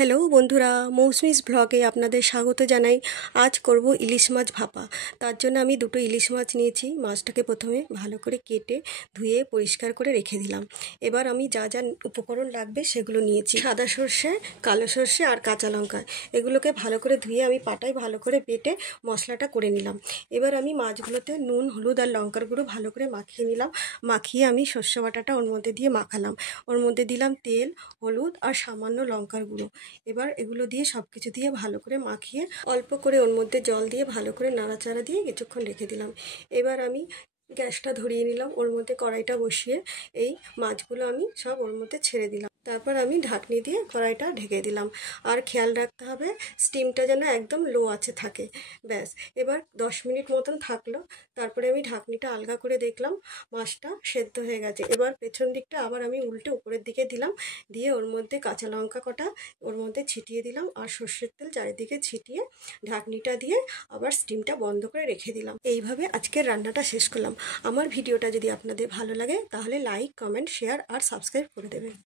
Hello বন্ধুরা, মৌসুমিস ব্লগে আপনাদের স্বাগত জানাই। আজ করব ইলিশ মাছ ভাপা। তার জন্য আমি দুটো ইলিশ মাছ নিয়েছি। মাছটাকে প্রথমে ভালো করে কেটে ধুয়ে পরিষ্কার করে রেখে দিলাম। এবার আমি যা যা উপকরণ লাগবে সেগুলো নিয়েছি। সাদা সর্ষে, কালো সর্ষে আর কাঁচা লঙ্কা, এগুলোকে ভালো করে ধুয়ে আমি পাটায় ভালো করে বেটে মশলাটা করে নিলাম। এবার আমি মাছগুলোতে নুন, হলুদ আর লঙ্কার গুঁড়ো ভালো করে মাখিয়ে নিলাম। মাখিয়ে আমি সর্ষে বাটাটা ওর মধ্যে দিয়ে মাখালাম। ওর মধ্যে দিলাম তেল, হলুদ আর সামান্য লঙ্কার গুঁড়ো। এবার এগুলো দিয়ে সব কিছু দিয়ে ভালো করে মাখিয়ে অল্প করে ওর মধ্যে জল দিয়ে ভালো করে নাড়াচাড়া দিয়ে কিছুক্ষণ রেখে দিলাম। এবার আমি গ্যাসটা ধরিয়ে নিলাম, ওর মধ্যে কড়াইটা বসিয়ে এই মাছগুলো আমি সব ওর মধ্যে ছেড়ে দিলাম। তারপর আমি ঢাকনি দিয়ে কড়াইটা ঢেকে দিলাম। আর খেয়াল রাখতে হবে স্টিমটা যেন একদম লো আছে থাকে। ব্যাস, এবার 10 মিনিট মতন থাকলো। তারপরে আমি ঢাকনিটা আলগা করে দেখলাম মাছটা সেদ্ধ হয়ে গেছে। এবার পেছন দিকটা আবার আমি উল্টে উপরের দিকে দিলাম, দিয়ে ওর মধ্যে কাঁচা লঙ্কা কটা ওর মধ্যে ছিটিয়ে দিলাম আর সর্ষের তেল চারিদিকে ছিটিয়ে ঢাকনিটা দিয়ে আবার স্টিমটা বন্ধ করে রেখে দিলাম। এইভাবে আজকের রান্নাটা শেষ করলাম। আমার ভিডিওটা যদি আপনাদের ভালো লাগে তাহলে লাইক, কমেন্ট, শেয়ার আর সাবস্ক্রাইব করে দেবেন।